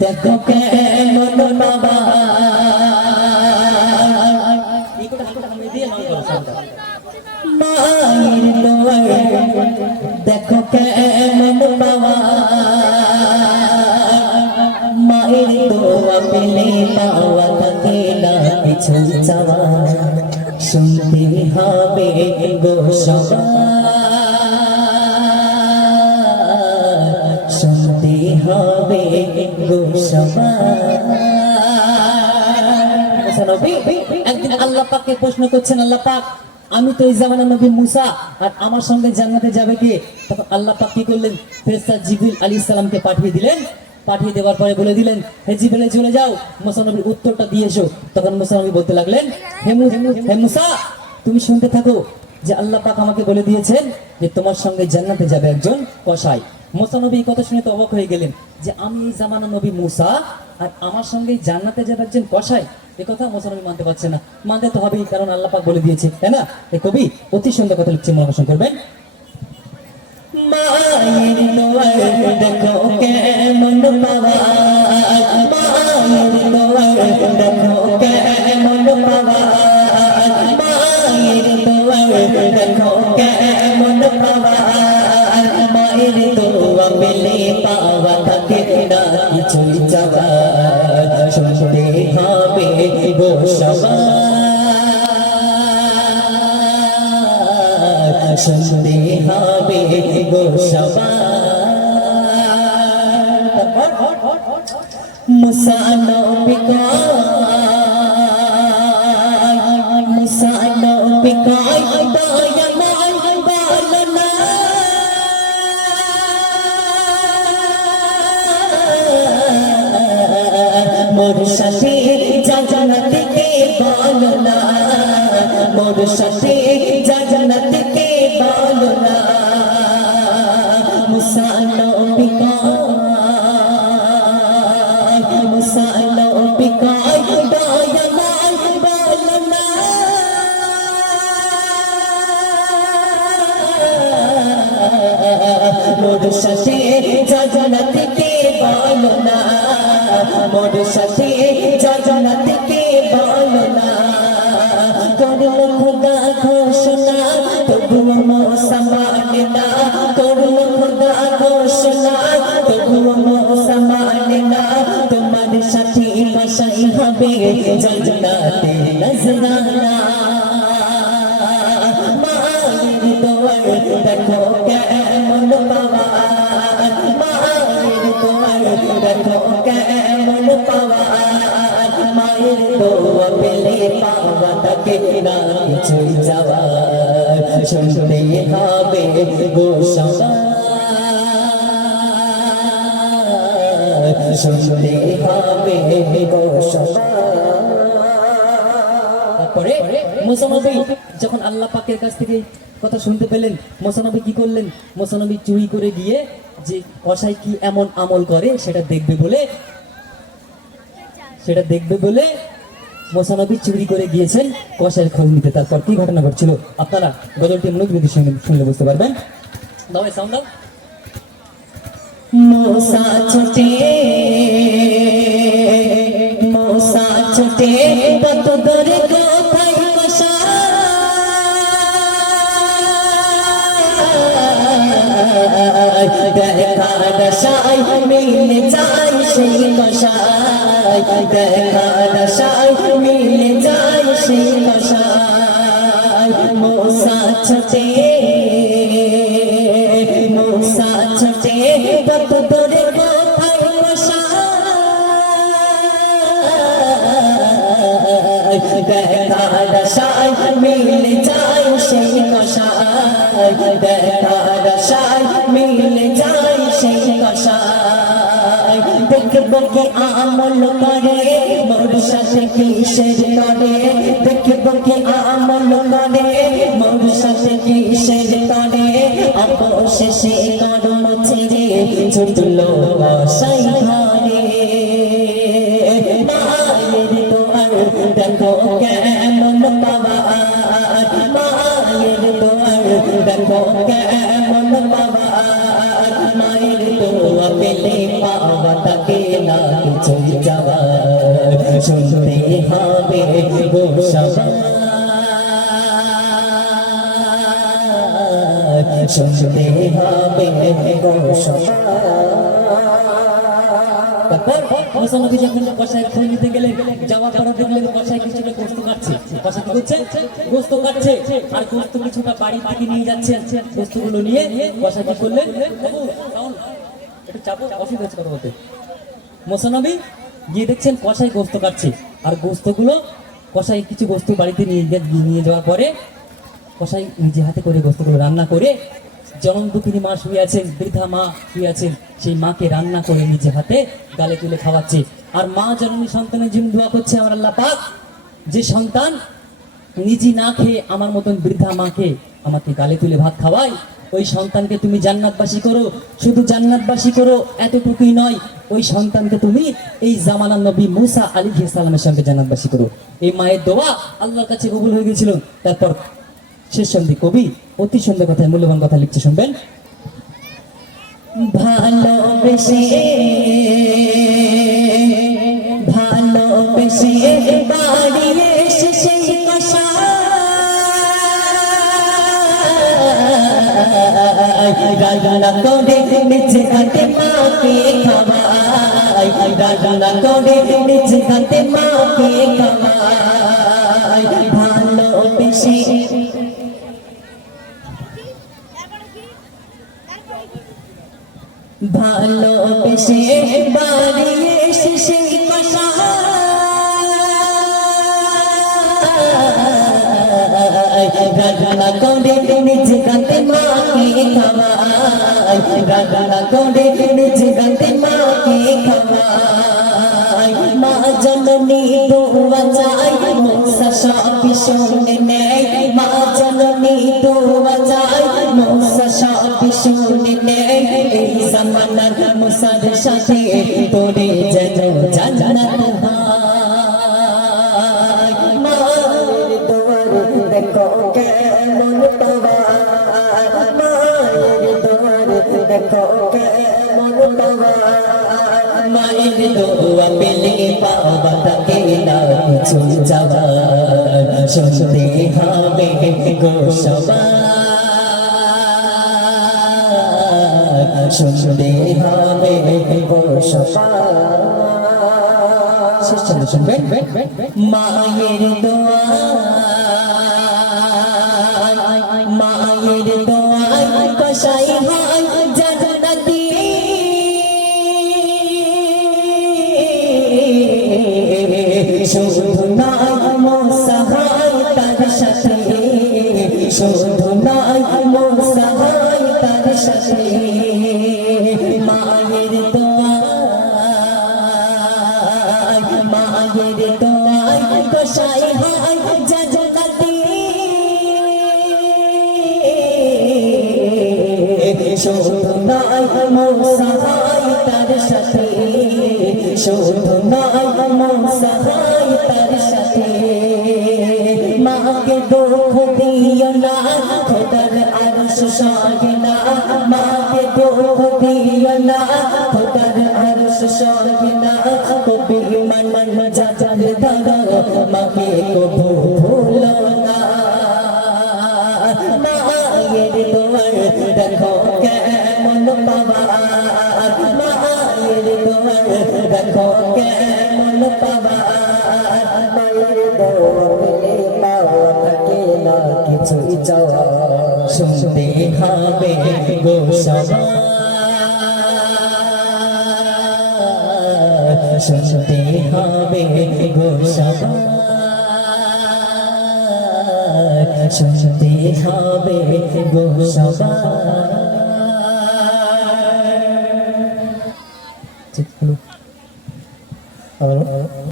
দেখো কেমন বাবা দেখো কেমন বাবা মায়ের দোয়া পেলে পাওয়া থাকে না কিছু চাওয়া শুনতে হবে গো সবাই শুনতে হবে গো সবাই। একদিন আল্লাহ পাককে প্রশ্ন করছেন, আল্লাহ পাক আমি তো এই জামানার নবী মুসা আর আমার সঙ্গে জান্নাতে যাবে কে? তখন আল্লাহ পাক কি করলেন, ফেরেশতা জিবরিল আলাইহিস সালামকে পাঠিয়ে দিলেন। পাঠিয়ে দেওয়ার পরে বলে দিলেন, হে জিবরিল চলে যাও মুসা নবীর উত্তরটা দিয়ে এসো। তখন মুসা নবী বলতে লাগলেন, হে মুসা তুমি শুনতে থাকো যে আল্লাহ পাক আমাকে বলে দিয়েছেন যে তোমার সঙ্গে জান্নাতে যাবে একজন কসাই। মুসা নবী এই কথা শুনে তো অবাক হয়ে গেলেন যে আমি এই জামানার নবী মুসা আর আমার সঙ্গে জান্নাতে যাবে একজন কসাই। এই কথা মুসা নবী মানতে পারছে না। মানতে তো হবেই, কারণ আল্লাহ পাক বলে দিয়েছে, তাই না? এই কবি অতি সুন্দর কথা লিখছে, মনোযোগ করবেন। মায়ের দোয়ায় দেখো কেমন বাবা মায়ের দোয়ায় দেখো কেমন বাবা মায়ের দোয়ায় দেখো কেমন বাবা মায়ের দোয়া পেলে পাওয়া থাকে না কিছুই চাওয়া শুনতে হবে গো সবাই শুনতে হবে গো সবাই। মুসা নবী কয় দয়াময় বলনা মোর সাথে জান্নাতে কে বলনা মোর সাথে জান্নাতে কে বলনা মুসা নবী কয় দয়াময় বলনা মোর সাথে জান্নাতে কে বলনা মোর সাথে জান্নাতে কে বলনা করল খোদা ঘোষণা তবুও মুসা মানে না করল খোদা ঘোষণা তবুও মুসা মানে না তোমার সাথে কসাই হবে জান্নাতে নজরানা মায়ের দোয়ায় দেখো কেমন বাবা মায়ের দোয়ায় দেখো কেমন বাবা মায়ের দোয়া পেলে পাওয়া থাকে না কিছুই যাওয়া শুনতে হবে গো সবাই শুনতে হবে গো সবাই। তারপরে মুসা নবী যখন আল্লাহ পাকের কাছ থেকে কথা শুনতে পেলেন, মুসা নবী কি করলেন? মুসা নবী চুরি করে গিয়ে যে কসাই কি এমন আমল করে সেটা দেখবে বলে মুসা নবী চুরি করে গিয়েছেন কসাইয়ের খোঁজ নিতে। তারপর কি ঘটনা ঘটছিল আপনারা গজলটি মনোযোগের সঙ্গে শুনলে বুঝতে পারবেন। দাও এই সাউন্ড দাও। মুসা ছুটে কত দূরে কোথায় কসাই দেখার আশায় মিলে যায় সেই কসাই দেখার আশায় মিলে যায় সেই কসাই মুসা ছুটে কত দূরে কোথায় কসাই দেখার আশায় মিলে যায় সেই কসাই দেখার আশায় মিলে যায় সেই কসাই দেখবো কি আমল করে মোর সাথে কিসের করে দেখবো কি আমল করে মোর সাথে কিসের করে অবশেষে কর্ম ছেড়ে ছুটলো কসাই ঘরে মায়ের দোয়ার দেখো কেমন বাবা মায়ের দোয়ার দেখো কেমন বাবা মায়ের দোয়া পেলে পাওয়া তাকে না চলে যাওয়া শুনতে হবে গো সবাই শুনতে হবে গো সবাই। মুসানবী যখন কষাই খোল নিতে গেলেন যাওয়ার পরে দেখলেন কষাই কিছুটা গোস্ত কাটছে। কষাই কি করছে? গোস্ত কাটছে। আর গোস্ত কিছুটা বাড়ির দিকে নিয়ে যাচ্ছেন। গোস্তগুলো নিয়ে কষাই কি করলেন? একটু চাপো, অসুবিধা হচ্ছে কথা বলতে। মুসানবী গিয়ে দেখছেন কষাই গোস্ত কাটছে। আর গোস্তগুলো কষাই কিছু গোস্ত বাড়িতে নিয়ে যাওয়ার পরে কষাই নিজে হাতে করে গোস্তগুলো রান্না করে জনম দুঃখিনী মা শুয়ে আছেন, বৃদ্ধা মা শুয়ে আছেন, সেই মাকে রান্না করে নিজে হাতে গালে তুলে খাওয়াচ্ছে। আর মা জননী সন্তানের জন্য দোয়া করছে, আমার আল্লাহ পাক যে সন্তান নিজে না খেয়ে আমার মতন বৃদ্ধা মাকে আমাকে গালে তুলে ভাত খাওয়ায়, ওই সন্তানকে তুমি জান্নাতবাসী করো। শুধু জান্নাতবাসী করো এতটুকুই নয়, ওই সন্তানকে তুমি এই জামানার নবী মুসা আলাইহিস সালামের সঙ্গে জান্নাতবাসী করো। এই মায়ের দোয়া আল্লাহর কাছে কবুল হয়ে গেছিল। তারপর শেষ সন্ধি কবি অতি সুন্দর কথা, মূল্যবান কথা লিখছে, শুনবেন। ভালোবেসে ভালোবেসে বাড়ি এসেছে রান্না করে নিচে ঘাটে মাকে খাওয়াই, রান্না করে নিচে ঘাটে মাকে খাওয়াই। ভালোবেসে ভালোবেসে বাড়ি এসেছে রান্না করে নিজে গাতে মাকে খাওয়াই, রান্না করে নিজে গাতে মাকে খাওয়াই। মা জননী দোয়া চাই মুসা সবই শুনে নেয়, মা জননী দোয়া চাই মুসা সবই শুনে নেয়। এই জামানার মুসার সাথে তোরে যেন জান্নাত হয়। মায়ের দোয়ার দেখো কেমন পাওয়া, মায়ের দোয়ার দেখো কেমন পাওয়া। মায়ের দোয়া পেলে পাওয়া তাকে না কিছু যাওয়া শুনতে হবে গো সবাই, শুনতে হবে গো সবাই। শুনবেন মায়ের দোয়া, মায়ের দোয়া কষাই হয় জান্নাতি। শুধু নয় মুসা হয় তার সাথে, শুধু নয় মুসা হয় তার সাথে। মায়ের দোয়া, মায়ের দোয়া কষাই হয় জান্নাতি। শুধু নয় মুসা হয় তার সাথে, শুধু নয় মুসা হয় তার সাথে। মাকে দুঃখ দিও না খোদার আরশ সহে না, মাকে দুঃখ দিও না খোদার আরশ সহে না। কবি মান যাজার ধরো মাকে কবু ভুলো না। মায়ের দোয়ার দেখো কেমন পাওয়া, মায়ের দোয়ার দেখো কেমন পাওয়া। মায়ের দোয়া পেলে পাওয়া থাকে না কিছু চাওয়া শুনতে হবে গো সবাই, শুনতে হবে গো সবাই, শুনতে হবে গো সবাই।